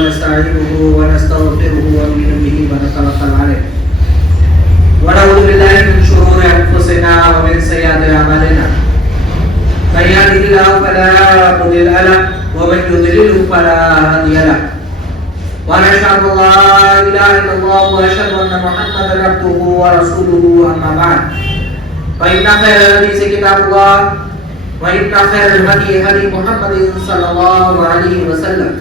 ونستعينه ونستغفره ونؤمن به ونتوكل عليه ونعوذ بالله من شرور أنفسنا ومن سيئات أعمالنا من يهده الله فلا مضل له ومن يضلل فلا هادي له ونشهد أن لا إله إلا الله وأشهد أن محمدا عبده ورسوله أما بعد فإن خير الحديث كتاب الله وإن خير الهدي هدي محمد صلى الله عليه وسلم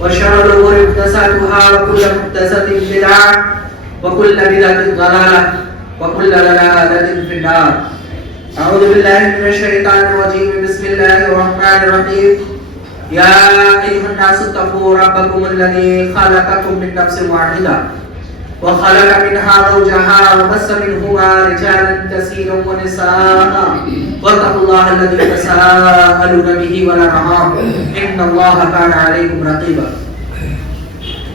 وشر الأمور محدثاتها وكل محدثة بدعة وكل بدعة ضلالة وكل ضلالة في النار. أعوذ بالله من الشيطان الرجيم. بسم الله الرحمن الرحيم. يا أيها الناس اتقوا ربكم الذي خلقكم من نفس واحدة وخلق منها زوجها وبث منهما رجالا كثيرا ونساء واتقوا الله الذي تساءلون به والأرحام إن الله كان عليكم رقيبا.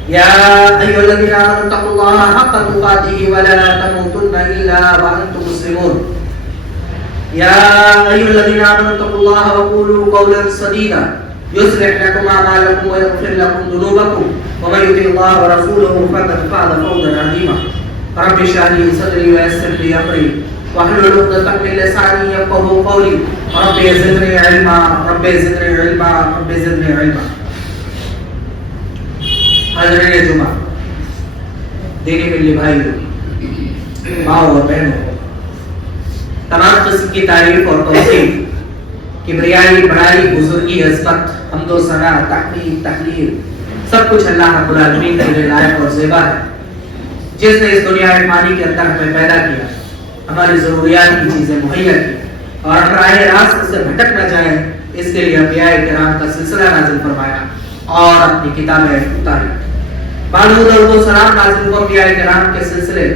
يا أيها الذين آمنوا اتقوا الله حق تقاته ولا تموتن إلا وأنتم مسلمون. يا أيها الذين آمنوا اتقوا الله وقولوا قولا سديدا يصلح لكم أعمالكم ويغفر لكم ذنوبكم ومن يطع الله ورسوله فقد فاز فوزا عظيما. رب اشرح لي صدري ويسر لي أمري واحلل عقدة من لساني يفقهوا قولي. رب زدني علما رب زدني علما رب زدني علما. حاضرین جمعہ، دینی ملی بھائیوں، ماں اور بہنوں، تمام قسم کی تعریف اور توصیف، کبریائی، بڑائی، بزرگی، عظمت، حمد و ثنا، تحمید، تحلیل، سب کچھ اللہ رب العالمین کے لیے لائق اور زیبا ہے، جس نے اس دنیا فانی کے اندر ہمیں پیدا کیا، ہماری ضروریات کی چیزیں مہیا کی اور ہم راہ راست سے بھٹک نہ جائیں، اس کے لیے انبیاء کرام کا سلسلہ نازل فرمایا اور اپنی کتابیں اتاری. بعد اور سلام نازل ہوا انبیاء کرام کے سلسلے،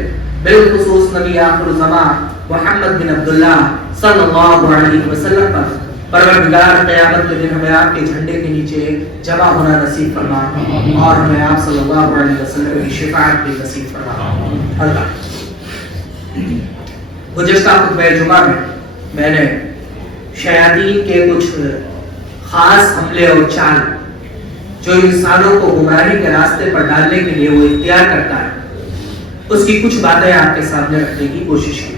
بالخصوص نبی آخر الزمان محمد بن عبداللہ صلی اللہ علیہ وسلم پر. پروردگار قیامت کے دن ہمیں آپ کے جھنڈے کے نیچے جمع ہونا نصیب فرما اور ہمیں آپ صلی اللہ علیہ وسلم کی شفاعت بھی نصیب فرما. اللہ گزشتہ خطبہ جمعہ میں نے شیاطین کے کچھ خاص حملے اور چال جو انسانوں کو گمراہی کے راستے پر ڈالنے کے لیے وہ اختیار کرتا ہے، اس کی کچھ باتیں آپ کے سامنے رکھنے کی کوشش کی.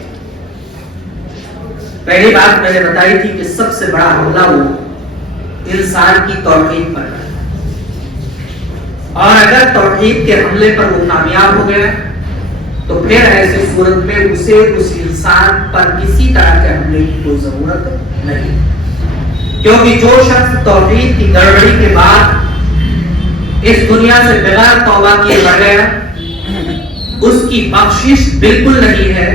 پہلی بات میں نے بتائی تھی کہ سب سے بڑا حملہ وہ انسان کی توحید پر ہے، اور اگر توحید کے حملے پر وہ کامیاب ہو گیا تو پھر ایسے صورت میں اسے اس انسان پر کسی طرح کے حملے کی کوئی ضرورت نہیں، کیونکہ جو شخص توحید کی گڑبڑی کے بعد اس دنیا سے بغیر توبہ کیے مر گیا، اس کی بخشش بالکل نہیں ہے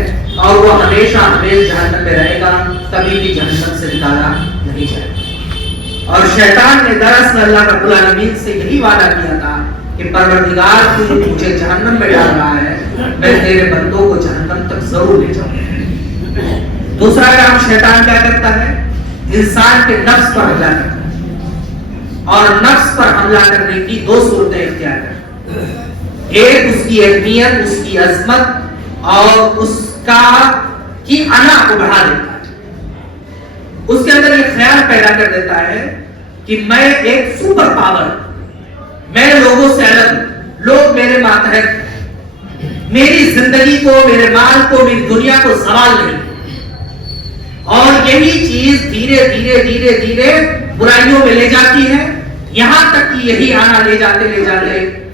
اور وہ ہمیشہ ہمیشہ جہنم میں رہے گا، کبھی بھی جہنم سے نکالا نہیں جائے گا. اور شیطان نے دراصل اللہ رب العالمین سے یہی وعدہ کیا تھا کہ پروردگار تو مجھے جہنم میں ڈال رہا ہے، میں تیرے بندوں کو جہنم تک ضرور لے جاؤں گا. دوسرا کام شیطان کیا کرتا ہے؟ انسان کے نفس پر حملہ کرتا ہے، اور نفس پر حملہ کرنے کی دو صورتیں اختیار کرتا ہے. ایک اس کی اہمیت، اس کی عظمت اور اس کی انا کو بڑھا دیتا ہے. اس کے اندر یہ خیال پیدا کر دیتا ہے کہ میں ایک سپر پاور، میں لوگوں سے الگ، لوگ میرے ماتحت، میری زندگی کو، میرے مال کو، میری دنیا کو سوال نہیں. اور یہی چیز دھیرے دھیرے دھیرے دھیرے برائیوں میں لے جاتی ہے، یہاں تک کہ یہی آنا لے جاتے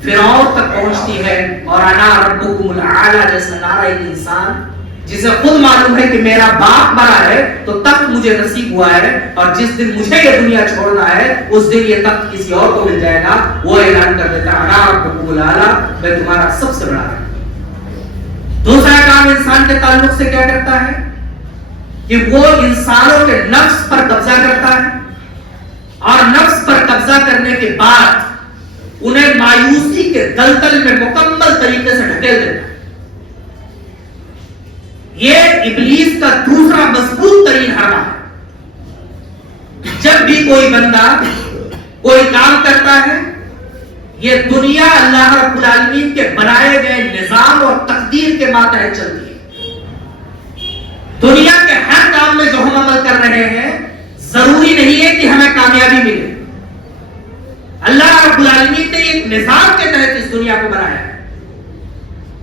فرعون تک پہنچتی ہے. اور انا ربکم الاعلی جیسا نعرہ ایک انسان جسے خود معلوم ہے کہ میرا باپ مرا ہے تو تخت مجھے نصیب ہوا ہے، اور جس دن مجھے یہ دنیا چھوڑنا ہے اس دن یہ تخت کسی اور کو مل جائے گا. وہ اعلان کر دیتا ہے انا ربکم الاعلی، میں تمہارا سب سے بڑا ہوں. دوسرا کام انسان کے تعلق سے کیا کرتا ہے کہ وہ انسانوں کے نفس پر قبضہ کرتا ہے، اور نفس پر قبضہ کرنے کے بعد انہیں مایوسی کے دلدل میں مکمل طریقے سے ڈھکیل دیتا ہے. یہ ابلیس کا دوسرا مضبوط ترین حربہ ہے. جب بھی کوئی بندہ کوئی کام کرتا ہے، یہ دنیا اللہ رب العالمین کے بنائے گئے نظام اور تقدیر کے ماتحت چلتی ہے. دنیا کے ہر کام میں جو ہم عمل کر رہے ہیں ضروری نہیں ہے کہ ہمیں کامیابی ملے. اللہ رب العالمین نے ایک نظام کے تحت اس دنیا کو بنایا ہے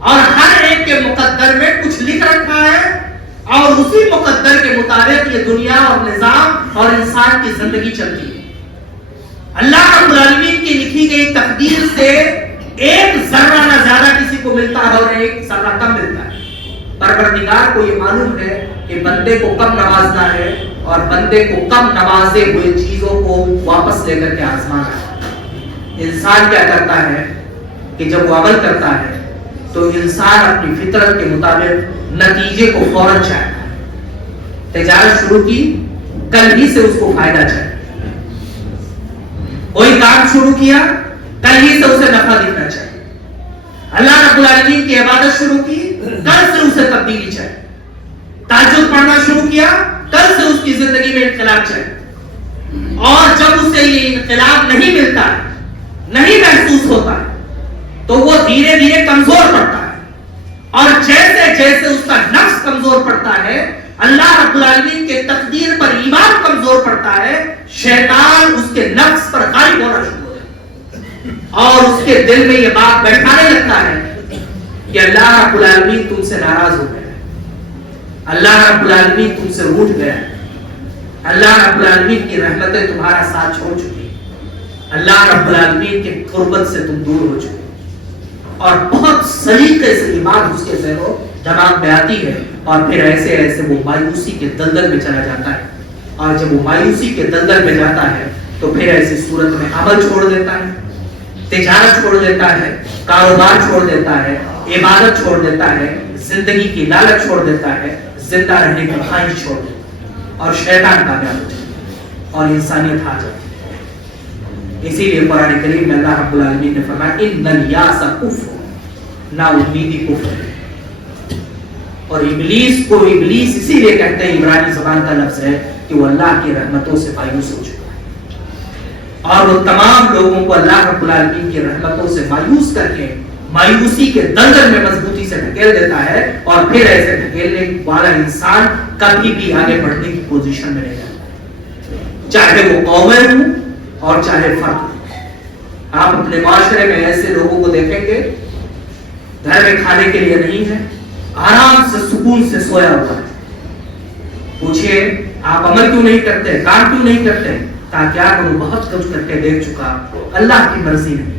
اور ہر ایک کے مقدر میں کچھ لکھ رکھا ہے اور اسی مقدر کے مطابق یہ دنیا اور نظام اور انسان کی زندگی چلتی ہے. اللہ رب العالمین کی لکھی گئی تقدیر سے ایک ذرہ نہ زیادہ کسی کو ملتا ہے اور ایک ذرہ کم ملتا ہے. پروردگار کو یہ معلوم ہے کہ بندے کو کم نوازنا ہے اور بندے کو کم نوازے ہوئے چیزوں کو واپس لے کر کے آزمانا ہے. انسان کیا کرتا ہے کہ جب وہ عمل کرتا ہے تو انسان اپنی فطرت کے مطابق نتیجے کو فوراً چاہتا ہے. تجارت شروع کی, کل ہی سے اس کو فائدہ چاہیے. کوئی کام شروع کیا, کل ہی سے اسے نفع دکھنا چاہیے. اللہ رب العالمین کی عبادت شروع کی, کل سے اسے تبدیلی چاہیے. تہجد پڑھنا شروع کیا, کل سے اس کی زندگی میں انقلاب چاہیے. اور جب اسے یہ انقلاب نہیں ملتا ہے, نہیں محسوس ہوتا ہے, تو وہ دھیرے دھیرے کمزور پڑتا ہے. اور جیسے جیسے اس کا نفس کمزور پڑتا ہے, اللہ رب العالمین کے تقدیر پر ایمان کمزور پڑتا ہے, شیطان اس کے نفس پر غالب ہونا شروع ہوتا ہے اور اس کے دل میں یہ بات بیٹھانے لگتا ہے کہ اللہ رب العالمین تم سے ناراض ہو گیا, اللہ رب العالمین تم سے روٹھ گیا, اللہ رب العالمین کی رحمتیں تمہارا ساتھ چھوڑ چکی, اللہ رب العالمین کے قربت سے تم دور ہو چکے. اور بہت سلیقے سے یہ بات اس کے ذہن و دماغ میں آتی ہے اور پھر ایسے ایسے وہ مایوسی کے دلدل میں چلا جاتا ہے. اور جب وہ مایوسی کے دلدل میں جاتا ہے تو پھر ایسی صورت میں عمل چھوڑ دیتا ہے, تجارت چھوڑ دیتا ہے, کاروبار چھوڑ دیتا ہے, عبادت چھوڑ دیتا ہے, زندگی کی لالچ چھوڑ دیتا ہے, زندہ رہنے کی خواہش چھوڑ دیتا ہے اور شیطان کامیاب ہو جاتا ہے اور انسانیت ہار جاتی ہے. اسی لیے قرآن کریم میں اللہ رب العالمین نے فرمایا ان الیاس کفر, نا امیدی کفر ہے. اور ابلیس کو ابلیس اسی لیے کہتے ہیں, عبرانی زبان کا لفظ ہے کہ وہ اللہ کی رحمتوں سے مایوس ہو چکا ہے اور وہ تمام لوگوں کو اللہ رب العالمین کی رحمتوں سے مایوس کر کے مایوسی کے دلدل میں مضبوطی سے ڈھکیل دیتا ہے. اور پھر ایسے ڈھکیلنے والا انسان کبھی بھی آگے بڑھنے کی پوزیشن میں نہیں جاتا, چاہے وہ قومیں ہوں اور چاہے فرد. آپ اپنے معاشرے میں ایسے لوگوں کو دیکھیں گے گھر میں کھانے کے لیے نہیں ہے, آرام سے سکون سے سویا ہوا ہے. پوچھئے آپ عمل کیوں نہیں کرتے, کام کیوں نہیں کرتے؟ تاکہ آپ وہ بہت کچھ کر کے دیکھ چکا, اللہ کی مرضی نہیں.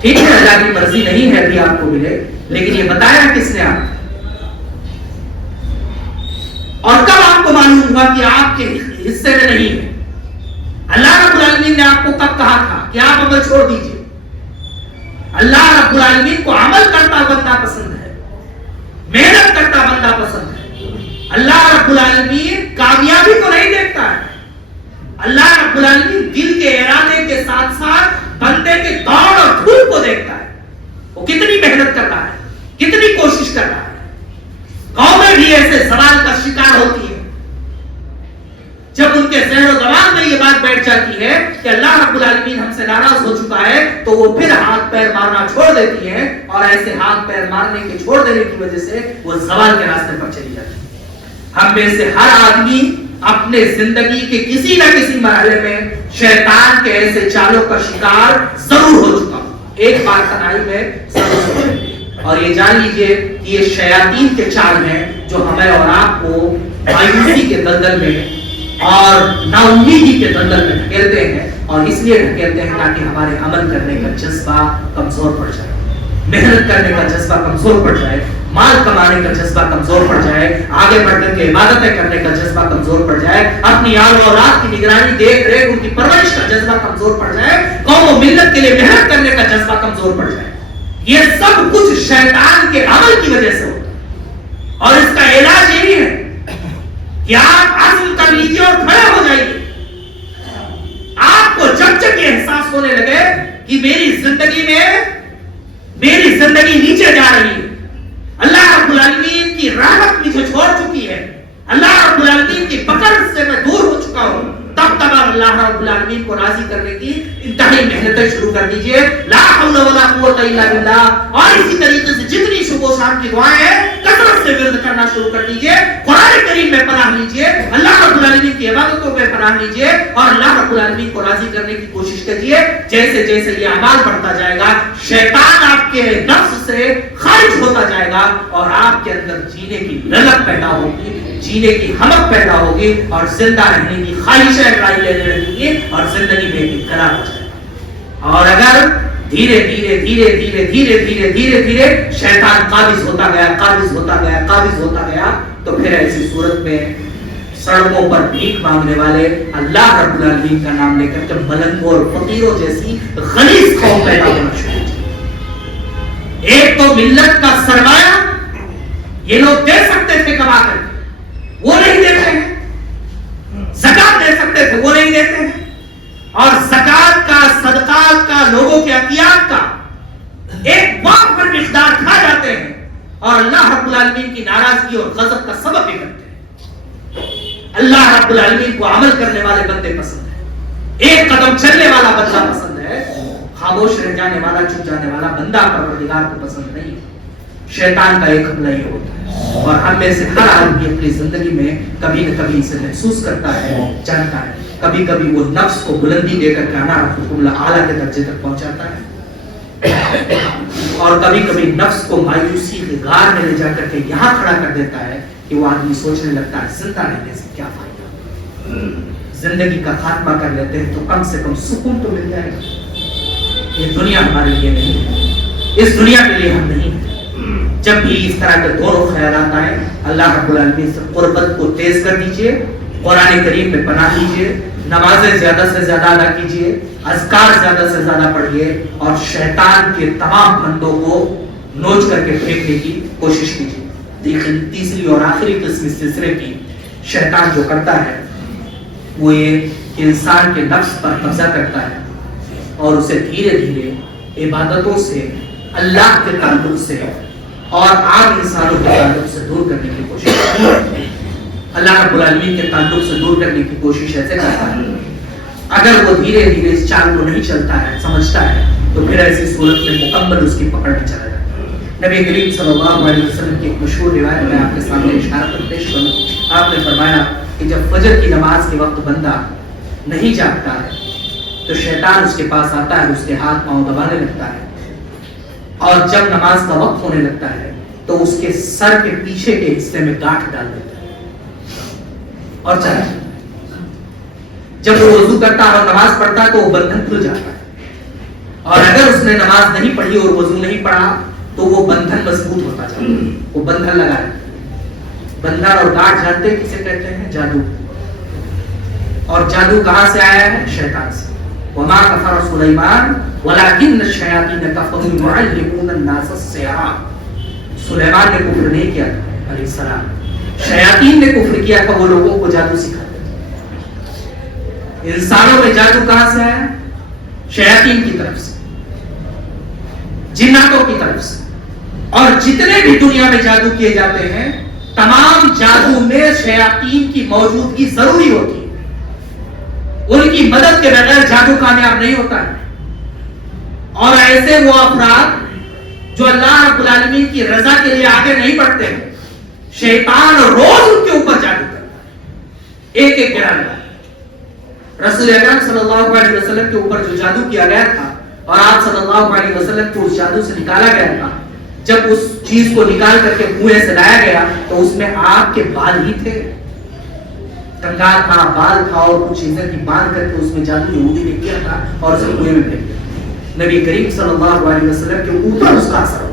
ٹھیک ہے اللہ کی مرضی نہیں ہے ابھی آپ کو ملے, لیکن یہ بتایا کس نے آپ؟ اور کب آپ کو معلوم ہوا کہ آپ کے حصے میں نہیں ہے؟ اللہ رب العالمین نے آپ کو کب کہا تھا کہ آپ عمل چھوڑ دیجئے؟ اللہ رب العالمین کو عمل کرتا بندہ پسند ہے, محنت کرتا بندہ پسند ہے. اللہ رب العالمین کامیابی کو نہیں دیکھتا ہے, اللہ رب العالمین دل کے ارادے کے ساتھ ساتھ بندے کے دوڑ اور دھوپ کو دیکھتا ہے. وہ کتنی محنت کر رہا ہے, کتنی کوشش کر رہا ہے. قومیں بھی ایسے سوال کا شکار ہوتی ہیں جب ان کے ذہن و دماغ میں یہ بات بیٹھ جاتی ہے کہ اللہ رب العالمین ہم سے ناراض ہو چکا ہے, تو وہ پھر ہاتھ پیر مارنا چھوڑ دیتی ہیں اور ایسے ہاتھ پیر مارنے کے چھوڑ دینے کی وجہ سے وہ زوال کے راستے پر چلی جاتی ہے. ہم میں سے ہر آدمی اپنے زندگی کے کسی نہ کسی مرحلے میں شیطان کے ایسے چالوں کا شکار ضرور ہو چکا. ایک بات تنہائی میں ضرور ہے اور یہ جان لیجئے کہ یہ شیاطین کے چال ہیں جو ہمیں اور آپ کو مایوسی کے دلدل میں اور نا امیدی کے دلدل میں ڈھکیلتے ہیں. اور اس لیے ڈھکیلتے ہیں تاکہ ہمارے عمل کرنے کا جذبہ کمزور پڑ جائے, محنت کرنے کا جذبہ کمزور پڑ جائے, مال کمانے کا جذبہ کمزور پڑ جائے, آگے بڑھ کر کے عبادتیں کرنے کا جذبہ کمزور پڑ جائے, اپنی آل و اولاد کی نگرانی دیکھ ریکھ ان کی پرورش کا جذبہ کمزور پڑ جائے, قوم و ملت کے لیے محنت کرنے کا جذبہ کمزور پڑ جائے. یہ سب کچھ شیطان کے عمل کی وجہ سے ہوتا ہے اور اس کا علاج یہی ہے کہ آپ عزم کر لیجیے اور کھڑے ہو جائیے. آپ کو جب جب یہ احساس ہونے لگے کہ میری زندگی نیچے جا رہی ہے, اللہ رب العالمین کی رحمت مجھے چھوڑ چکی ہے, اللہ رب العالمین کی پکڑ سے میں دور ہو چکا ہوں, تب تب اللہ رب العالمین کو راضی کرنے کی انتہائی محنتیں شروع کر دیجئے. لا حول ولا قوت الا باللہ. اور اسی طریقے سے جتنی صبح و شام کی دعائیں ہیں کثرت سے ورد کرنا شروع کر دیجئے. قرآن کریم میں پناہ لیجئے, اللہ رب العالمین کی عبادتوں میں پناہ لیجئے اور اللہ رب العالمین کو راضی کرنے کی کوشش کیجئے. جیسے جیسے یہ اعمال بڑھتا جائے گا شیطان آپ کے نفس سے خارج ہوتا جائے گا اور آپ کے اندر جینے کی للک پیدا ہوگی, جینے کی ہمت پیدا ہوگی اور زندہ رہنے کی خواہشیں اٹھائی لینے لگیں گی اور زندگی میں ایک انقلاب ہو جائے گا. اور اگر دھیرے دھیرے دھیرے دھیرے دھیرے دھیرے دھیرے دھیرے شیطان قابض ہوتا گیا قابض ہوتا گیا قابض ہوتا گیا تو پھر ایسی صورت میں سڑکوں پر بھیک مانگنے والے اللہ رب العالمین کا نام لے کر کے ملنگوں اور فقیروں جیسی غلیظ قوم پیدا ہونا شروع ہوتی. ایک تو ملت کا سرمایہ یہ لوگ دے سکتے تھے کما کر, وہ نہیں دیتے ہیں. زکات دے سکتے تھے, وہ نہیں دیتے ہیں. اور زکات کا, صدقات کا, لوگوں کے عطیات کا ایک باپ پر مقدار کھا جاتے ہیں اور اللہ رب العالمین کی ناراضگی اور غضب کا سبب بھی بنتے ہیں. اللہ رب العالمین کو عمل کرنے والے بندے پسند ہیں, ایک قدم چلنے والا بندہ پسند ہے, خاموش رہ جانے والا, چپ جانے والا بندہ پروردگار کو پسند نہیں. شیطان کا ایک حملہ یہ ہوتا ہے اور ہم میں سے ہر آدمی اپنی زندگی میں کبھی نہ کبھی اسے محسوس کرتا ہے, جانتا ہے. کبھی کبھی وہ نفس کو بلندی دے کر کے اعلیٰ کے درجے تک پہنچاتا ہے اور کبھی کبھی نفس کو مایوسی کے غار میں لے جا کر کے یہاں کھڑا کر دیتا ہے کہ وہ آدمی سوچنے لگتا ہے زندہ رہنے سے کیا فائدہ, زندگی کا خاتمہ کر لیتے ہیں تو کم سے کم سکون تو مل جائے گا. یہ دنیا ہمارے لیے نہیں ہے, اس دنیا کے لیے ہم نہیں ہیں. جب بھی اس طرح کے دونوں خیالات آئیں اللہ رب العالمین سے قربت کو تیز کر دیجئے, قرآن کریم میں پناہ لیجئے, نمازیں زیادہ سے زیادہ ادا کیجئے, اذکار زیادہ سے زیادہ پڑھیے اور شیطان کے تمام پھندوں کو نوچ کر کے پھینکنے کی کوشش کیجئے. تیسری اور آخری قسم اس سلسلے کی شیطان جو کرتا ہے وہ یہ کہ انسان کے نفس پر قبضہ کرتا ہے اور اسے دھیرے دھیرے عبادتوں سے, اللہ کے تعلق سے اور عام انسانوں کے تعلق سے دور کرنے کی کوشش کرتا ہے. اللہ رب العالمین کے تعلق سے دور کرنے کی کوشش ایسے کرتا ہے. اگر وہ دھیرے دھیرے اس چال کو نہیں چلتا ہے, سمجھتا ہے, تو پھر ایسی صورت میں مکمل اس کی پکڑ میں چلا جاتا ہے. نبی کریم صلی اللہ علیہ وسلم کی ایک مشہور روایت میں آپ کے سامنے اشارہ پر پیش کروں. آپ نے فرمایا کہ جب فجر کی نماز کے وقت بندہ نہیں جاگتا ہے تو شیطان اس کے پاس آتا ہے, اس کے ہاتھ پاؤں دبانے لگتا ہے اور جب نماز کا وقت ہونے لگتا ہے تو اس کے سر کے پیچھے کے حصے میں گاٹھ ڈال دیتا ہے اور چلا جاتا ہے. جب وہ وضو کرتا ہے اور نماز پڑھتا ہے تو وہ بندھن کھل جاتا ہے اور اگر اس نے نماز نہیں پڑھی اور وضو نہیں پڑھا تو وہ بندھن مضبوط ہوتا جاتا ہے. وہ بندھن لگا ہے. بندھن اور گاٹھ جانتے ہیں کسے کہتے ہیں؟ جادو. اور جادو کہاں سے آیا ہے؟ شیطان سے. وما کفر سلیمان ولكن الشیاطین کفروا یعلمون الناس السحر. سلیمان نے کفر نہیں کیا تھا علیہ السلام, شیاطین نے کفر کیا تھا, وہ لوگوں کو جادو سکھاتے تھے. انسانوں میں جادو کہاں سے آیا؟ شیاطین کی طرف سے, جناتوں کی طرف سے. اور جتنے بھی دنیا میں جادو کیے جاتے ہیں تمام جادو میں شیاطین کی موجودگی ضروری ہوتی ہے. ان کی مدد کے بغیر جادو کامیاب نہیں ہوتا ہے. اور ایسے وہ افراد جو اللہ رب العالمین کی رضا کے لیے آگے نہیں بڑھتے ہیں, شیطان روز ان کے اوپر جادو کرتا ہے, ایک ایک گرا لگا. رسول اکرم صلی اللہ علیہ وسلم کے اوپر جو جادو کیا گیا تھا اور آپ صلی اللہ علیہ وسلم کو اس جادو سے نکالا گیا تھا, جب اس چیز کو نکال کر کے کنویں سے لایا گیا تو اس میں آپ کے بال ہی تھے, کنگال تھا, بال تھا اور کچھ چیزیں تھی, باندھ کر کے اس میں جادو یہودی نے کیا تھا اور اسے کنویں میں پھینک دیا. نبی کریم صلی اللہ علیہ وسلم کے اوپر اس کا اثر ہوا.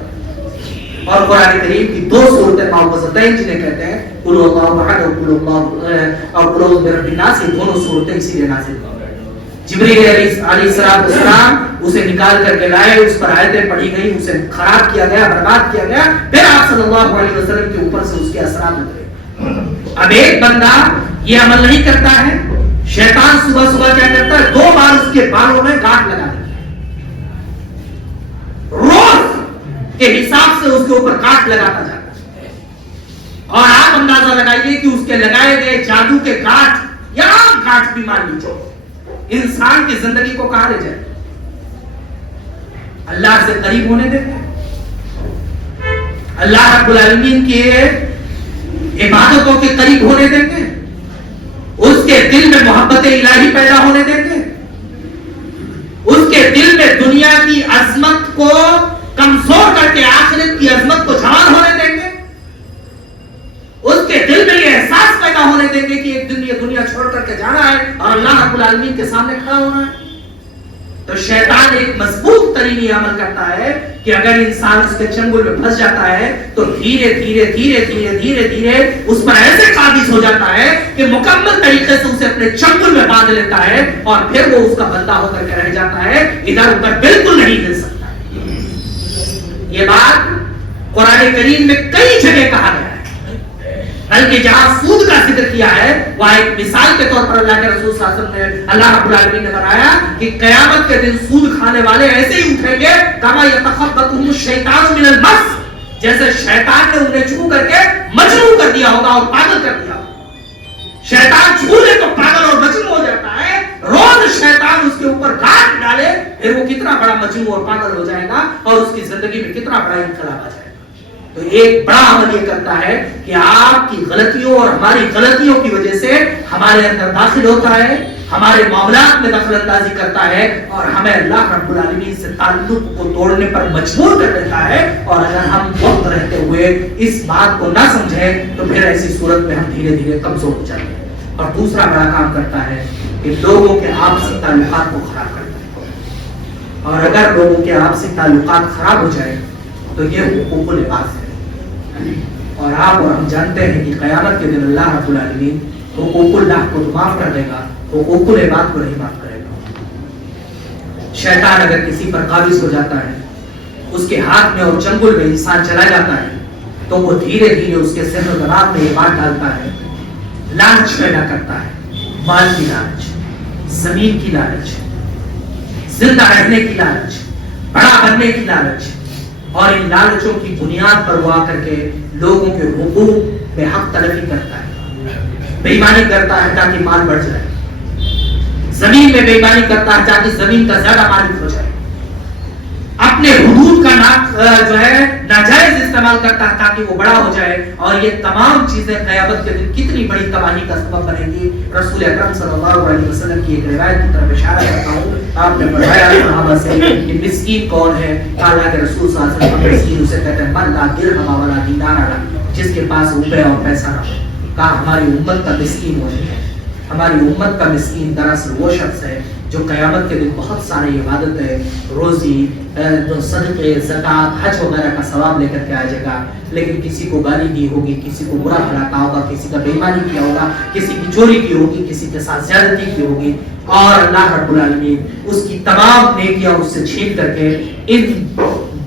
اور قرآن کریم کی دو صورتیں معوذتین جنہیں کہتے ہیں, قل اللہ احد اور قل اللہ اور قل اعوذ برب الناس, یہ دونوں صورتیں اسی لیے نازل ہوئی. جبریل علیہ السلام اسے نکال کر کے لائے, اس پر آیتیں پڑھی گئی, اسے خراب کیا گیا, برباد کیا گیا, پھر آپ صلی اللہ علیہ وسلم کے اوپر سے اس کے اثرات اترے. اب ایک بندہ یہ عمل نہیں کرتا ہے, شیطان صبح صبح کیا کرتا ہے, 2 بار اس کے بالوں میں گاٹھ لگا دیتا ہے. روز کے حساب سے اس کے اوپر گاٹھ لگاتا جاتا ہے. اور آپ اندازہ لگائیے کہ اس کے لگائے گئے جادو کے گاٹھ یا گاٹھ بھی مان لیجیے انسان کی زندگی کو کہاں لے جائے؟ اللہ سے قریب ہونے دیں گے؟ اللہ رب العالمین کی عبادتوں کے قریب ہونے دیں گے؟ اس کے دل میں محبت الہی پیدا ہونے دیں گے؟ اس کے دل میں دنیا کی عظمت کو کمزور کر کے آخرت کی عظمت کو جوان ہونے دیں گے؟ اس کے دل میں یہ احساس پیدا ہونے دیں گے کہ ایک دن یہ دنیا چھوڑ کر کے جانا ہے اور اللہ رب العالمین کے سامنے کھڑا ہونا ہے؟ تو شیطان ایک مضبوط ترین عمل کرتا ہے کہ اگر انسان اس کے چنگل میں پھنس جاتا ہے تو دھیرے دھیرے دھیرے دھیرے دھیرے دھیرے اس پر ایسے قابض ہو جاتا ہے کہ مکمل طریقے سے اسے اپنے چنگل میں باندھ لیتا ہے اور پھر وہ اس کا بندہ ہو کر کے رہ جاتا ہے، ادھر ادھر بالکل نہیں ہل سکتا۔ یہ بات قرآن کریم میں کئی جگہ کہا گیا ہے، بلکہ جہاں سود کا ذکر کیا ہے وہاں ایک مثال کے طور پر اللہ کے رسول صلی اللہ علیہ وسلم نے، اللہ رب العالمین نے بتایا کہ قیامت کے دن سود کھانے والے ایسے ہی اٹھیں گے کما یتخبطهم الشیطان من المس، جیسے شیطان نے انہیں چھو کر کے مجنون کر دیا ہوگا اور پاگل کر دیا ہوگا۔ شیطان چھو لے تو پاگل اور مجنون ہو جاتا ہے، روز شیطان اس کے اوپر گاٹ ڈالے پھر وہ کتنا بڑا مجنون اور پاگل ہو جائے گا اور اس کی زندگی میں کتنا بڑا انقلاب آ جائے گا۔ تو ایک بڑا عمل یہ کرتا ہے کہ آپ کی غلطیوں اور ہماری غلطیوں کی وجہ سے ہمارے اندر داخل ہوتا ہے، ہمارے معاملات میں دخل اندازی کرتا ہے اور ہمیں اللہ رب العالمین سے تعلق کو توڑنے پر مجبور کر دیتا ہے، اور اگر ہم وقت رہتے ہوئے اس بات کو نہ سمجھیں تو پھر ایسی صورت میں ہم دھیرے دھیرے کمزور ہو جاتے ہیں۔ اور دوسرا بڑا کام کرتا ہے کہ لوگوں کے آپسی تعلقات کو خراب کرتا ہے، اور اگر لوگوں کے آپسی تعلقات خراب ہو جائے تو یہ حقوق العباد ہے، اور آپ اور ہم جانتے ہیں کہ قیامت کے دن اللہ رب العالمین حقوق اللہ کو معاف کر دے گا، حقوق العباد کو نہیں معاف کرے گا۔ شیطان اگر کسی پر قابض ہو جاتا ہے، اس کے ہاتھ میں اور چنگل میں انسان چلا جاتا ہے تو وہ دھیرے دھیرے اس کے ذہن و دماغ میں یہ بات ڈالتا ہے، لالچ پیدا کرتا ہے، مال کی لالچ، زمین کی لالچ، زندہ رہنے کی لالچ، بڑا بننے کی لالچ، اور ان لالچوں کی بنیاد پر وہ آ کر کے لوگوں کے حقوق میں حق تلفی کرتا ہے، بے ایمانی کرتا ہے تاکہ مال بڑھ جائے، زمین میں بے ایمانی کرتا ہے تاکہ زمین کا زیادہ مالک ہو جائے، اپنے حدود کا جو ہے ناجائز استعمال کرتا ہے تاکہ وہ بڑا ہو جائے، اور یہ تمام چیزیں قیامت کے دن کتنی بڑی تباہی کا سبب بنے گی۔ رسول اکرم صلی اللہ علیہ وسلم کی ایک روایت کی طرف اشارہ کرتا ہوں، آپ نے فرمایا صحابہ سے کہ مسکین کون ہے؟ اللہ کے رسول صلی اللہ علیہ وسلم مسکین اسے کہتے ہیں من لا درہم ولا دینار لا، جس کے پاس روپے اور پیسہ نہ ہو۔ کہا ہماری امت کا مسکین وہ ہے، ہماری امت کا مسکین دراصل وہ شخص ہے جو قیامت کے دن بہت ساری عبادتیں، روزی، صدقے، زکات، حج وغیرہ کا ثواب لے کر کے آ جائے گا، لیکن کسی کو گالی دی ہوگی، کسی کو برا بھلا کہا ہوگا، کسی کا بے ایمانی کیا ہوگا، کسی کی چوری کی ہوگی، کسی کے ساتھ زیادتی کی ہوگی، اور اللہ رب العالمین اس کی تمام نیکیاں اس سے چھین کر کے ان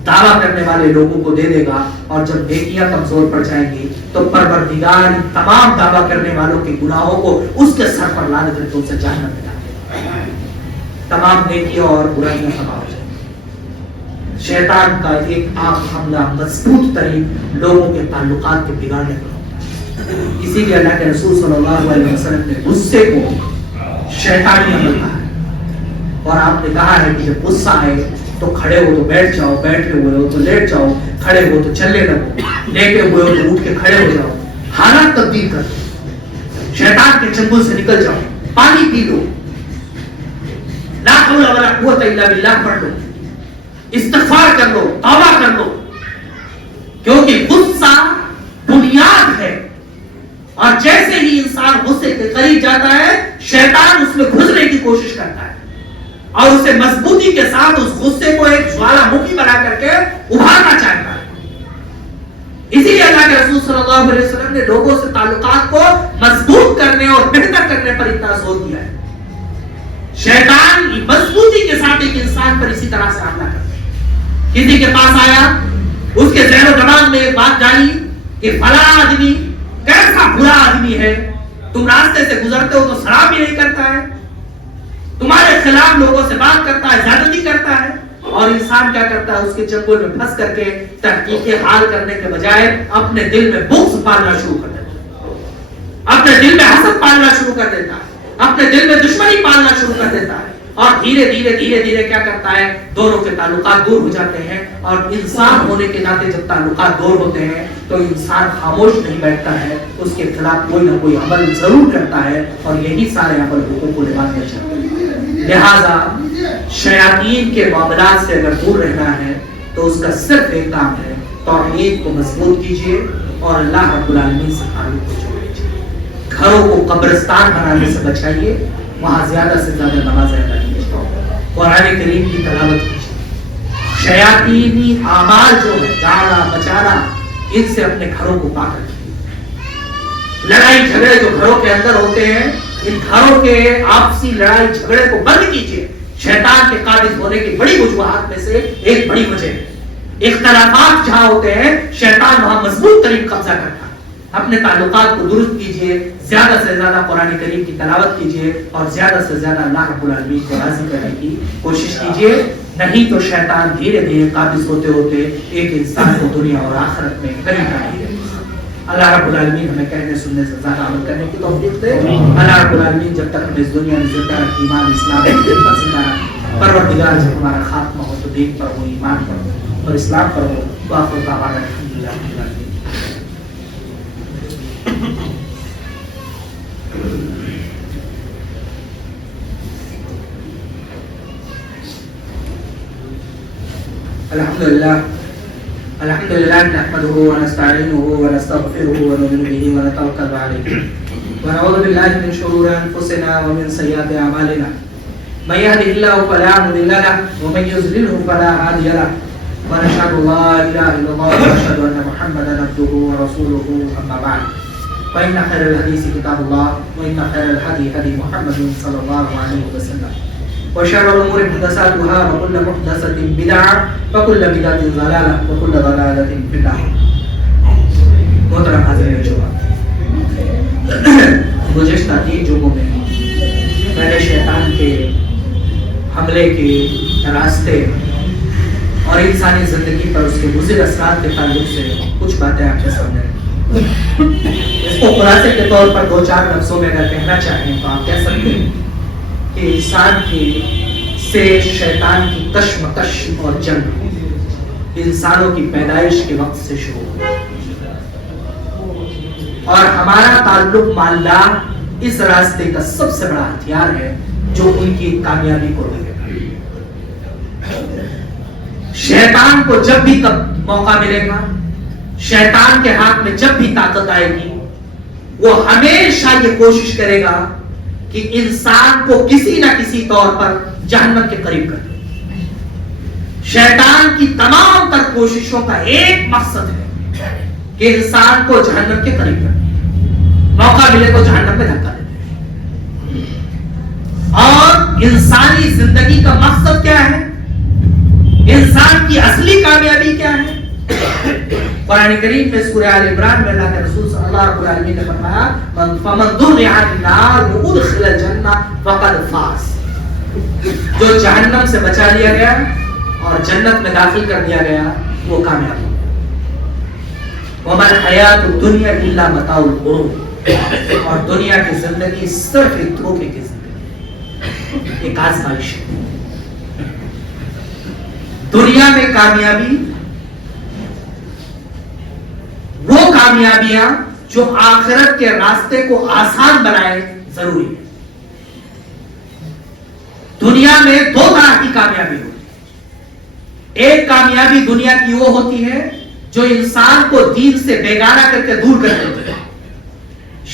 دعویٰ کرنے والے لوگوں کو دے دے گا، اور جب نیکیاں کمزور پڑ جائیں گی تو پروردگار تمام دعویٰ کرنے والوں کے گناہوں کو اس کے سر پر لا کر کے اسے جہنم میں ڈال دے گا، تمام نیکیاں اور برائیاں تباہ ہو جائیں گی۔ شیطان کا ایک عام حملہ مضبوط ترین لوگوں کے تعلقات کے بگاڑنے پر ہوتا ہے، اسی لیے اللہ کے رسول صلی اللہ علیہ وسلم نے غصے کو شیطانی عمل کہا ہے، اور آپ نے کہا ہے کہ جب غصہ آئے تو کھڑے ہو تو بیٹھ جاؤ، بیٹھے ہوئے ہو تو لیٹ جاؤ، کھڑے ہو تو چلنے لگو، لیٹے ہوئے ہو تو اٹھ کے کھڑے ہو جاؤ، حالات تبدیل کر دو، شیطان کے چنگل سے نکل جاؤ، پانی پی لو، لا حول ولا قوت الا باللہ پڑھ لو، استغفار کر لو، توبہ کر لو، کیونکہ غصہ بنیاد ہے، اور جیسے ہی انسان غصے کے قریب جاتا ہے شیطان اس میں گھسنے کی کوشش کرتا ہے اور اسے مضبوطی کے ساتھ اس غصے کو ایک جوالا مکھی بنا کر کے ابھارنا چاہتا ہے۔ اسی لیے اللہ کے رسول صلی اللہ علیہ وسلم نے لوگوں سے تعلقات کو مضبوط کرنے اور بہتر کرنے پر اتنا زور دیا ہے۔ شیطان مضبوطی کے ساتھ ایک انسان پر اسی طرح سے حملہ کرتا ہے، کسی کے پاس آیا، اس کے ذہن و دماغ میں ایک بات ڈالی کہ فلاں آدمی کیسا برا آدمی ہے، تم راستے سے گزرتے ہو تو سلام بھی نہیں کرتا ہے، تمہارے خلاف لوگوں سے بات کرتا ہے، زیادتی کرتا ہے، اور انسان کیا کرتا ہے، اس کے چنگل میں پھنس کر کے تحقیق حال کرنے کے بجائے اپنے دل میں بغض پالنا شروع کر دیتا ہے، اپنے دل میں حسد پالنا شروع کر دیتا ہے، اپنے دل میں دشمنی پالنا شروع کر دیتا ہے اور دھیرے دھیرے کیا کرتا ہے، دونوں کے تعلقات دور ہو جاتے ہیں. اور انسان ہونے کے ناطے جب تعلقات دور ہوتے ہیں تو انسان خاموش نہیں بیٹھتا ہے، اس کے خلاف کوئی نہ کوئی عمل ضرور کرتا ہے، اور یہی سارے عمل حقوق العباد میں چلتے ہیں. لہذا شیاطین کے معاملات سے اگر دور رہنا ہے تو اس کا صرف ایک کام ہے، توحید کو مضبوط کیجیے اور اللہ رب العالمین سے تعلق کو جوڑیے. گھروں کو قبرستان بنانے سے بچائیے، وہاں زیادہ سے زیادہ نماز ادا کیجیے، قرآن کریم کی تلاوت کیجیے. شیاطینی اعمال جو ہے، گانا بچانا، ان سے اپنے گھروں کو پاک رکھیے. لڑائی جھگڑے جو گھروں کے اندر ہوتے ہیں، ان گھروں کے آپسی لڑائی جھگڑے کو بند کیجیے. شیطان کے قابض ہونے کی بڑی وجوہات میں سے ایک بڑی وجہ ہے. اختلافات جہاں ہوتے ہیں شیطان وہاں مضبوط ترین قبضہ کرتا ہے. اپنے تعلقات کو درست کیجیے، زیادہ سے زیادہ قرآن کریم کی تلاوت کیجیے اور زیادہ سے زیادہ اللہ رب العالمین کو راضی کرنے کی کوشش کیجیے. نہیں تو شیطان دھیرے دھیرے قابض ہوتے ہوتے ایک انسان کو دنیا اور آخرت میں قریب لاتے ہیں. اللہ رب العالمین ہمیں کہنے سننے سے زیادہ عمل کرنے کی توفیق دے. اللہ رب العالمین جب تک ہمیں اس دنیا میں زندہ رکھے، ایمان اسلام پر زندہ رکھے. پروردگار جب ہمارا خاتمہ ہو تو دین پر ہو، ایمان پر ہو اور اسلام پر ہو. وآخر دعوانا الحمدللہ رب العالمین. الحمد لله نحمده ونستعينه ونستغفره ونؤمن به ونتوكل عليه ونعوذ بالله من شرور انفسنا ومن سيئات اعمالنا. من يهده الله فلا مضل له ومن يضلل فلا هادي له. ونشهد ان لا اله الا الله ونشهد ان محمدا عبده ورسوله. اما بعد فان خير الحديث كتاب الله وان خير الهدي هدي محمد صلى الله عليه وسلم وشر الامور محدثاتها وكل محدثة بدعة وكل بدعة ضلالة وكل ضلالة في النار. محترم حاضرین جمعہ، گزشتہ 3 جمعوں میں میں نے شیطان کے حملے کے راستے اور انسانی زندگی پر اس کے مضر اثرات کے تعلق سے کچھ باتیں آپ کے سامنے رکھی. اس کو خلاصے کے طور پر 2-4 لفظوں میں اگر کہنا چاہیں تو آپ کہہ سکتے ہیں کہ انسان سے شیطان کی کشمکش اور جنگ انسانوں کی پیدائش کے وقت سے شروع ہوئی، اور ہمارا تعلق مع اللہ اس راستے کا سب سے بڑا ہتھیار ہے جو ان کی کامیابی کو دے گا. شیطان کو جب بھی موقع ملے گا، شیطان کے ہاتھ میں جب بھی طاقت آئے گی، وہ ہمیشہ یہ کوشش کرے گا کہ انسان کو کسی نہ کسی طور پر جہنم کے قریب کر دے. شیطان کی تمام تر کوششوں کا ایک مقصد ہے کہ انسان کو جہنم کے قریب کر دے، موقع ملے تو جہنم میں دھکا دے. اور انسانی زندگی کا مقصد کیا ہے، انسان کی اصلی کامیابی کیا ہے؟ قرآن کریم میں سورہ آل عمران میں اللہ کے رسول صلی اللہ علیہ وسلم نے فرمایا فمن ذرع النار وادخل الجنہ فقد فاز. جو جہنم سے بچا لیا گیا اور جنت میں داخل کر دیا گیا وہ کامیاب ہو. وما الحیات الدنیا الا متاع الغرور. اور دنیا کی زندگی صرف ایک دھوکے کی زندگی، ایک آزمائش ہے. دنیا میں کامیابی وہ کامیابیاں جو آخرت کے راستے کو آسان بنائے ضروری ہے. دنیا میں 2 طرح کی کامیابی ہوتی ہے. ایک کامیابی دنیا کی وہ ہوتی ہے جو انسان کو دین سے بیگانہ کر کے دور کر دیتی ہے.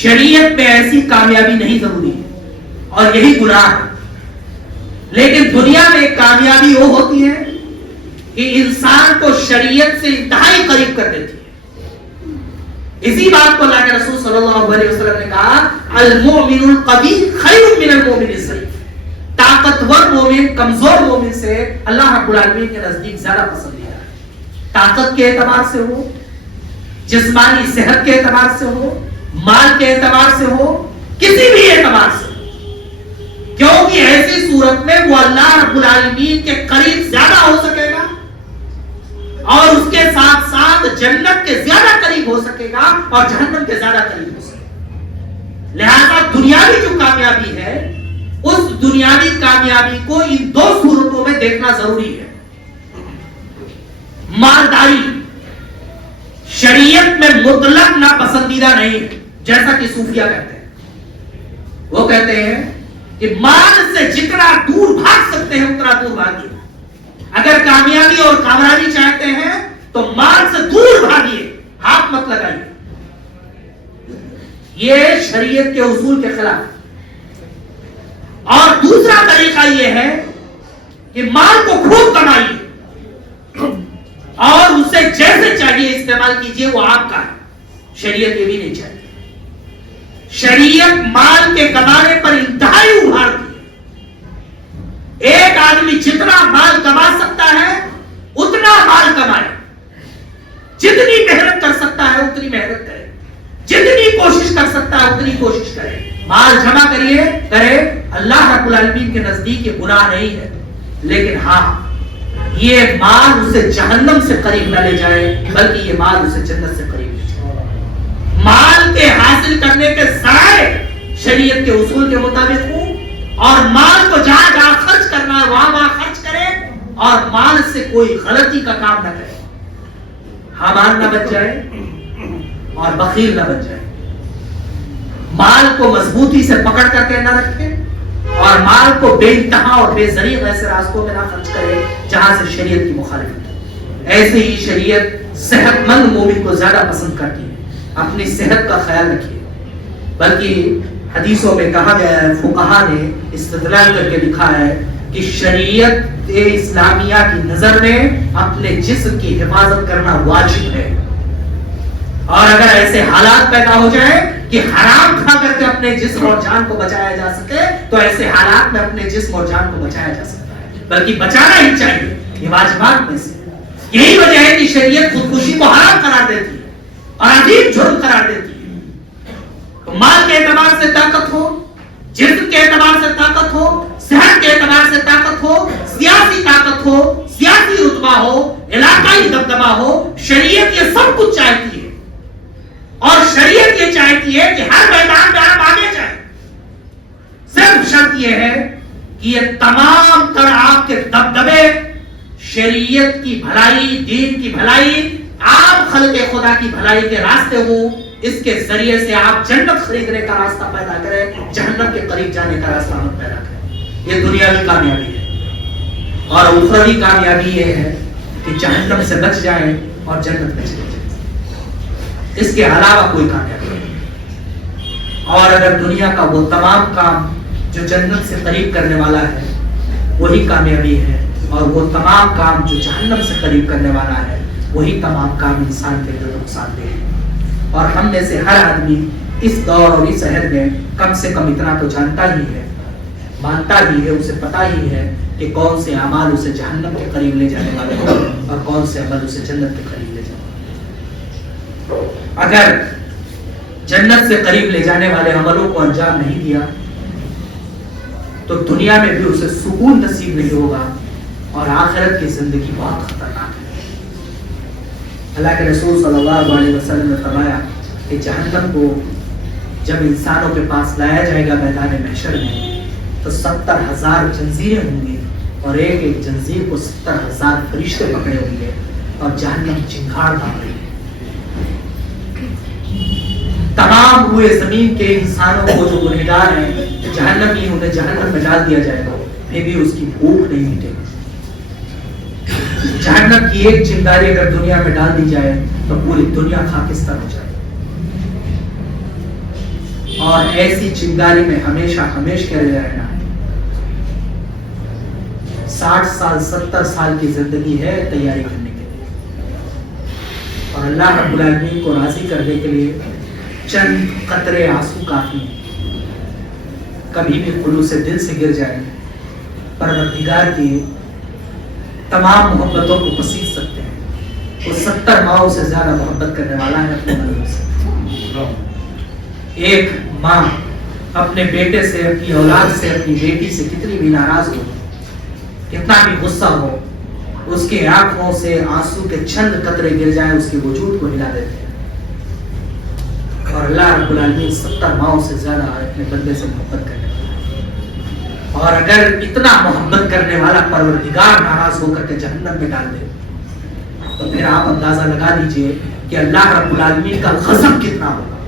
شریعت میں ایسی کامیابی نہیں ضروری ہے اور یہی گناہ ہے. لیکن دنیا میں ایک کامیابی وہ ہوتی ہے کہ انسان کو شریعت سے انتہائی قریب کر دیتی ہے. اسی بات کو اللہ کے رسول صلی اللہ علیہ وسلم نے کہا المؤمن القوی خیر من المؤمن الضعیف. طاقتور مومن کمزور مومن سے اللہ رب العالمین کے نزدیک زیادہ پسندیدہ ہے. طاقت کے اعتبار سے ہو، جسمانی صحت کے اعتبار سے ہو، مال کے اعتبار سے ہو، کسی بھی اعتبار سے ہو. کیونکہ ایسی صورت میں وہ اللہ رب العالمین کے قریب زیادہ ہو سکے گا اور اس کے ساتھ ساتھ جنت کے زیادہ قریب ہو سکے گا اور جہنم کے زیادہ قریب ہو سکے گا. لہذا دنیاوی جو کامیابی ہے اس دنیاوی کامیابی کو ان دو صورتوں میں دیکھنا ضروری ہے. مالداری شریعت میں مطلق ناپسندیدہ نہیں ہے جیسا کہ صوفیہ کہتے ہیں. وہ کہتے ہیں کہ مال سے جتنا دور بھاگ سکتے ہیں اتنا دور بھاگیے. اگر کامیابی اور کامیابی چاہتے ہیں تو مال سے دور بھاگیے, ہاتھ مت لگائیے. یہ شریعت کے اصول کے خلاف. اور دوسرا طریقہ یہ ہے کہ مال کو خوب کمائیے اور اسے جیسے چاہیے استعمال کیجیے, وہ آپ کا ہے. شریعت یہ بھی نہیں چاہیے. شریعت مال کے کمانے پر انتہائی ابھارتی ہے. ایک آدمی جتنا مال کما سکتا ہے اتنا مال کمائے, جتنی محنت کر سکتا ہے اتنی محنت کرے, جتنی کوشش کر سکتا ہے اتنی کوشش کرے. مال جمع کرے. اللہ رب العالمین کے نزدیک یہ گناہ نہیں ہے, لیکن ہاں یہ مال اسے جہنم سے قریب نہ لے جائے بلکہ یہ مال اسے جنت سے قریب لے جائے. مال کے حاصل کرنے کے ذرائع شریعت کے اصول کے مطابق ہوں, اور مال کو جہاں جہاں خرچ کرنا ہے وہاں خرچ کرے, اور مال سے کوئی غلطی کا کام نہ کرے. حمار نہ بچ جائے اور بخیل نہ بن جائے. مال کو مضبوطی سے پکڑ کر کے نہ رکھے اور مال کو بے انتہا اور بے ذریعہ ایسے راستوں میں نہ خرچ کرے جہاں سے شریعت کی مخالفت ہے. ایسے ہی شریعت صحت مند مومن کو زیادہ پسند کرتی ہے. اپنی صحت کا خیال رکھیے. بلکہ حدیثوں میں کہا گیا ہے, فقہا نے استدلال کر کے لکھا ہے کہ شریعت اسلامیہ کی نظر میں اپنے جسم کی حفاظت کرنا واجب ہے. اور اگر ایسے حالات پیدا ہو جائیں کہ حرام کھا کر کے اپنے جسم اور جان کو بچایا جا سکے تو ایسے حالات میں اپنے جسم اور جان کو بچایا جا سکتا ہے, بلکہ بچانا ہی چاہیے. یہ واجبات میں سے یہی وجہ ہے کہ شریعت خودکشی کو حرام قرار دیتی ہے اور عظیم جرم قرار دیتی ہے. تو مال کے اعتبار سے طاقت ہو, جسم کے اعتبار سے طاقت ہو, صحت کے اعتبار سے طاقت ہو, سیاسی طاقت ہو, سیاسی رتبہ ہو, علاقائی دبدبہ ہو, شریعت یہ سب کچھ چاہتی ہے. اور شریعت یہ چاہتی ہے کہ ہر میدان میں آپ آگے جائیں. صرف شرط یہ ہے کہ یہ تمام تر آپ کے دبدبے شریعت کی بھلائی, دین کی بھلائی, عام خلق خدا کی بھلائی کے راستے ہوں. اس کے ذریعے سے آپ جنت خریدنے کا راستہ پیدا کریں, جہنم کے قریب جانے کا راستہ مت پیدا کریں. یہ دنیاوی کامیابی ہے. اور اخروی کامیابی یہ ہے کہ جہنم سے بچ جائیں اور جنت میں چلے جائیں. اس کے علاوہ کوئی کامیابی نہیں. اور اگر دنیا کا وہ تمام کام جو جنت سے قریب کرنے والا ہے وہی کامیابی ہے, اور وہ تمام کام جو جہنم سے قریب کرنے والا ہے وہی تمام کام انسان کے لیے نقصان دہ ہے. اور ہم میں سے ہر آدمی اس دور اور اس عہد میں کم سے کم اتنا تو جانتا ہی ہے, مانتا ہی ہے, اسے پتا ہی ہے کہ کون سے اعمال اسے جہنم کے قریب لے جانے والے ہیں اور کون سے عمل اسے جنت کے قریب لے جانے والے. اگر جنت سے قریب لے جانے والے عملوں کو انجام نہیں دیا تو دنیا میں بھی اسے سکون نصیب نہیں ہوگا اور آخرت کی زندگی بہت خطرناک ہے. اللہ کے رسول صلی اللہ علیہ وسلم نے فرمایا کہ جہنم کو جب انسانوں کے پاس لایا جائے گا میدان محشر میں تو 70,000 جنزیریں ہوں گی, اور ایک ایک جنزیر کو 70,000 فرشتے پکڑے ہوں گے, اور جہنم چنگھاڑ مار رہی ہے. تمام ہوئے زمین کے انسانوں کو جو گنہگار ہیں جہنم ہی انہیں جہنم میں ڈال دیا جائے گا, پھر بھی اس کی بھوک نہیں مٹے گی. جہنم کی ایک چنگاری اگر دنیا میں ڈال دی جائے تو پوری دنیا خاکستر ہو جائے, اور ایسی چنگاری میں ہمیشہ ہمیشہ رہنا ہے. 60 سال 70 سال کی زندگی ہے تیاری کرنے کے لیے, اور اللہ رب العالمین کو راضی کرنے کے لیے چند قطرے آنسو کافی ہیں. کبھی بھی خلوص دل سے گر جائیں, پروردگار کی تمام محبتوں کو پسیج سکتے ہیں. وہ 70 ماؤں سے زیادہ محبت کرنے والا ہے اپنے بندوں سے. ایک ماں اپنے بیٹے سے, اپنی اولاد سے, اپنی بیٹی سے کتنی بھی ناراض ہو, کتنا بھی غصہ ہو, اس کی آنکھوں سے آنسو کے چند قطرے گر جائیں اس کے وجود کو ہلا دیتے ہیں. اور اور اللہ رب العالمین 70 ماؤں سے زیادہ اپنے بندے سے محبت کرنے والا ہے. اور اگر اتنا محبت کرنے والا پروردگار ناراض ہو کر کے جہنم میں ڈال دے تو پھر آپ اندازہ لگا لیجئے کہ اللہ رب العالمین کا غضب کتنا ہوگا.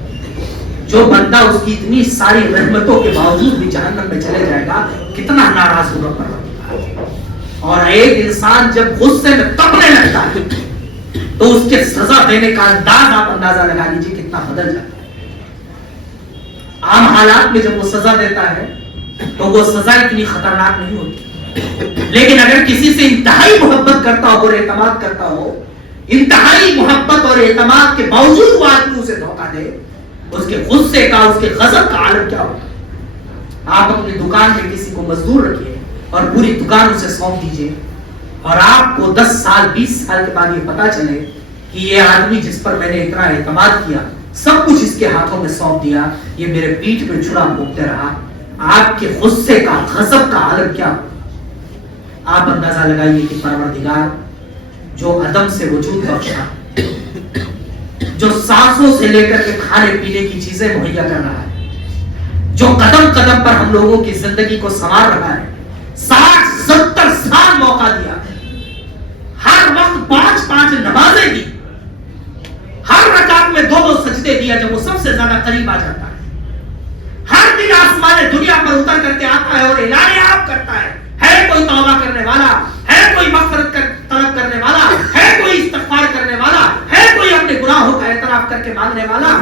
جو بندہ اس کی اتنی ساری رحمتوں کے باوجود بھی جہنم میں چلے جائے گا کتنا ناراض ہوگا پروردگار. اور ایک انسان جب غصے میں تپنے لگتا ہے تو اس کے سزا دینے کا انداز آپ اندازہ لگا لیجیے کتنا بدل جاتا ہے. عام حالات میں جب وہ سزا دیتا ہے تو وہ سزا اتنی خطرناک نہیں ہوتی، لیکن اگر کسی سے انتہائی محبت کرتا ہو اور اعتماد کرتا ہو، انتہائی محبت اور اعتماد کے باوجود وہ آدمی اسے دھوکہ دے، اس کے غصے کا، اس کے غضب کا عالم کیا ہوگا. آپ اپنی دکان میں کسی کو مزدور رکھیے اور پوری دکان اسے سونپ دیجیے اور آپ کو 10 سال 20 سال کے بعد یہ پتا چلے کہ یہ آدمی جس پر میں نے اتنا اعتماد کیا، سب کچھ اس کے ہاتھوں میں سونپ دیا، یہ میرے پیٹھ پہ چھڑا بھونکتے رہا. آپ کے غصے کا، غضب کا عالم کیا ہوگا. آپ اندازہ لگائیے کہ پروردگار جو عدم سے وجود بخشا، جو سانسوں سے لے کر کے کھانے پینے کی چیزیں مہیا کر رہا ہے، جو قدم قدم پر ہم لوگوں کی زندگی کو سنوار رہا ہے، 60-70 سال موقع دیا، ہر وقت 5-5 نمازیں دی، ہر رکعت میں 2 سجدے دیا جب وہ سب سے زیادہ قریب آ جاتا ہے، ہر دن آسمان دنیا پر اتر کر کے آتا ہے اور اعلان عام کرتا ہے کوئی توبہ کرنے والا ہے، کوئی مغفرت طلب کرنے والا ہے، کوئی استغفار کرنے والا ہے، کوئی اپنے گناہوں کا اعتراف کر کے مانگنے والا.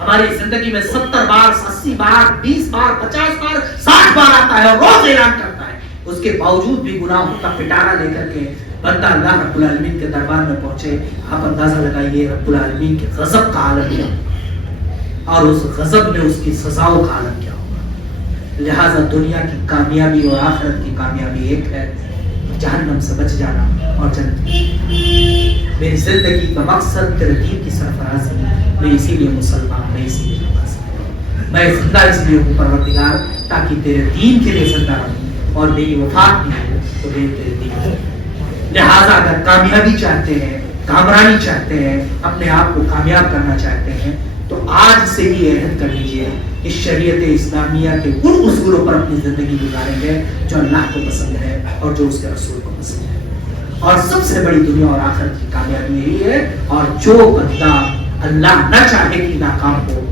ہماری زندگی میں 70 بار، 80 بار، 20 بار، 50 بار، 60 بار آتا ہے اور روز اعلان کرتا ہے. اس کے باوجود بھی گناہوں کا پٹارا لے کر کے بندہ اللہ رب العالمین کے دربار میں پہنچے. آپ اندازہ لگائیے رب العالمین کے غضب کا عالم کیا ہوگا اور اس غضب میں اس کی سزاؤں کا عالم کیا ہوگا. لہٰذا دنیا کی کامیابی اور آخرت کی کامیابی ایک ہے، جہنم سے بچ جانا اور جنت کی. میری زندگی کا مقصد تیرے دین کی سرفرازی، میں اسی لیے مسلمان، میں اسی لیے نماز، میں زندہ اس لیے ہوں پروردگار تاکہ تیرے دین کے لیے زندہ رہوں، اور میری وفات بھی ہو تو میرے تیرے دین ہو. لہٰذا اگر کامیابی چاہتے ہیں، کامرانی چاہتے ہیں، اپنے آپ کو کامیاب کرنا چاہتے ہیں تو آج سے ہی عہد کر لیجیے کہ شریعت اسلامیہ کے ان اصولوں پر اپنی زندگی گزاریں گے جو اللہ کو پسند ہے اور جو اس کے رسول کو پسند ہے. اور سب سے بڑی دنیا اور آخرت کی کامیابی یہی ہے. اور جو بندہ اللہ نہ چاہے کہ ناکام ہو،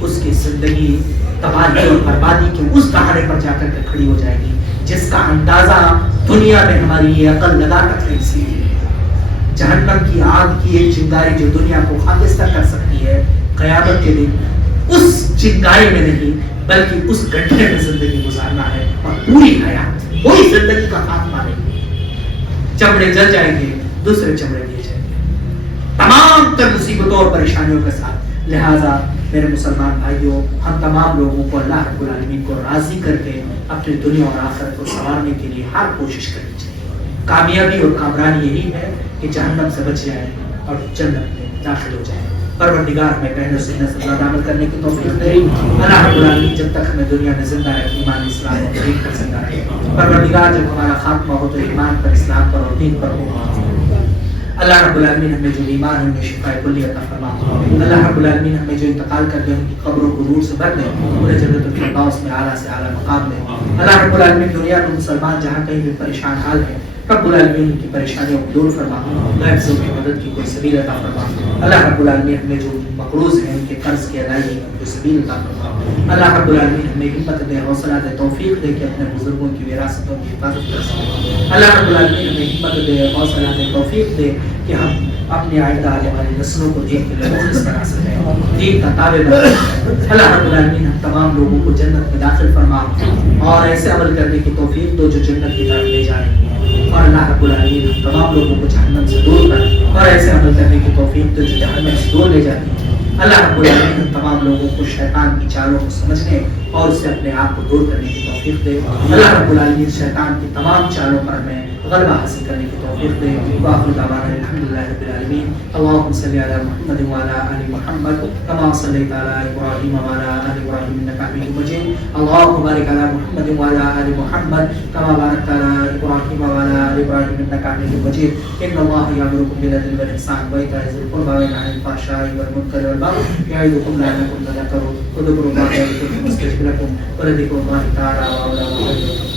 اس کی زندگی تباہی اور بربادی کے اس دہانے پر جا کر کے کھڑی ہو جائے گی جس کا اندازہ دنیا میں ہماری یہ عقل لگا تک نہیں سکتی. جہنم کی آگ کی ایک چنگاری جو دنیا کو خاکستر کر سکتی ہے، قیامت کے دن اس چنگاری میں نہیں بلکہ اس گڈھے میں زندگی گزارنا ہے اور پوری حیات کوئی زندگی کا خاتمہ نہیں. چمڑے جل جائیں گے، دوسرے چمڑے دیے جائیں گے، تمام تر مصیبتوں اور پریشانیوں کے ساتھ. لہٰذا میرے مسلمان بھائیوں، ہم تمام لوگوں کو اللہ رب العالمین کو راضی کر کے اپنی دنیا اور آخرت کو سنوارنے کے لیے ہر کوشش کرنی چاہیے. کامیابی اور کامرانی یہی ہے کہ جہنم سے بچ جائیں اور جنت میں داخل ہو جائیں. پروردگار ہمیں پہلے سنت سے زیادہ عمل کرنے کی توفیق دے. اللہ رب العالمین جب تک ہمیں دنیا میں زندہ رہے، ایمان اسلام اور دین پر زندہ رہے. پروردگار جب ہمارا خاتمہ ہو تو ایمان پر، اسلام پر اور دین پر ہو. اللہ رب العالمین ہمیں جو بیمار ہیں انہیں شفا کلی عطا فرما. اللہ رب العالمین ہمیں جو انتقال کر دے ان کی قبروں کو نور سے بھر دے، انہیں جنت الفردوس میں اعلیٰ سے اعلیٰ مقام دے. اللہ رب العالمین دنیا میں مسلمان جہاں کہیں بھی پریشان حال ہیں، رب العالمین ان کی پریشانیوں کو دور فرما، غیر سے ان کی مدد کی کوئی سبیل عطا فرما. اللہ رب العالمین ہمیں جو مقروض ہیں ان کے قرض کی ادائیگی کی کوئی سبیل عطا فرما. اللہ رب العالمین ہمیں ہمت دے، حوصلہ دے، توفیق دے کہ اپنے بزرگوں کی وراثتوں کی حفاظت کر سکیں. اللہ رب العالمین ہمیں ہمت دے، حوصلہ دے، توفیق دے کہ ہم اپنے آئندہ آنے والی نسلوں کو دین کے لیے مخلص بنا سکیں، دین کا تابع بنا سکیں. اللہ رب العالمین ہم تمام لوگوں کو جنت میں داخل فرما اور ایسے عمل کرنے کی توفیق دو جو جنت کی طرف لے جائیں. اور اللہ رب العالمین ہم تمام لوگوں کو جہنم سے دور کر اور ایسے عمل کرنے کی توفیق دو جو جہنم سے دور لے جاتی ہے. اللہ رب العالمین ہم تمام لوگوں کو شیطان کی چالوں کو سمجھنے اور اس سے اپنے آپ کو دور کرنے کی توفیق دے. اللہ رب العالمین شیطان کی تمام چالوں پر ہمیں غلبہ حاصل کرنے کی توفیق دے. وآخر دعوانا الحمدللہ رب العالمین. اللهم صل على محمد وعلى آل محمد كما صليت على إبراهيم وعلى آل إبراهيم إنك حميد مجيد. اللهم بارك على محمد وعلى آل محمد كما باركت على إبراهيم وعلى ابراہیم انک حمید مجید ان اللہ یامرکم بالعدل والإحسان وإیتاء ذی القربى وینہی عن الفحشاء والمنکر والبغی یعظکم لعلکم تذکرون اذکروا اللہ یذکرکم واستغفروا لکم ولذکر اللہ تعالی أعلی وأعلی.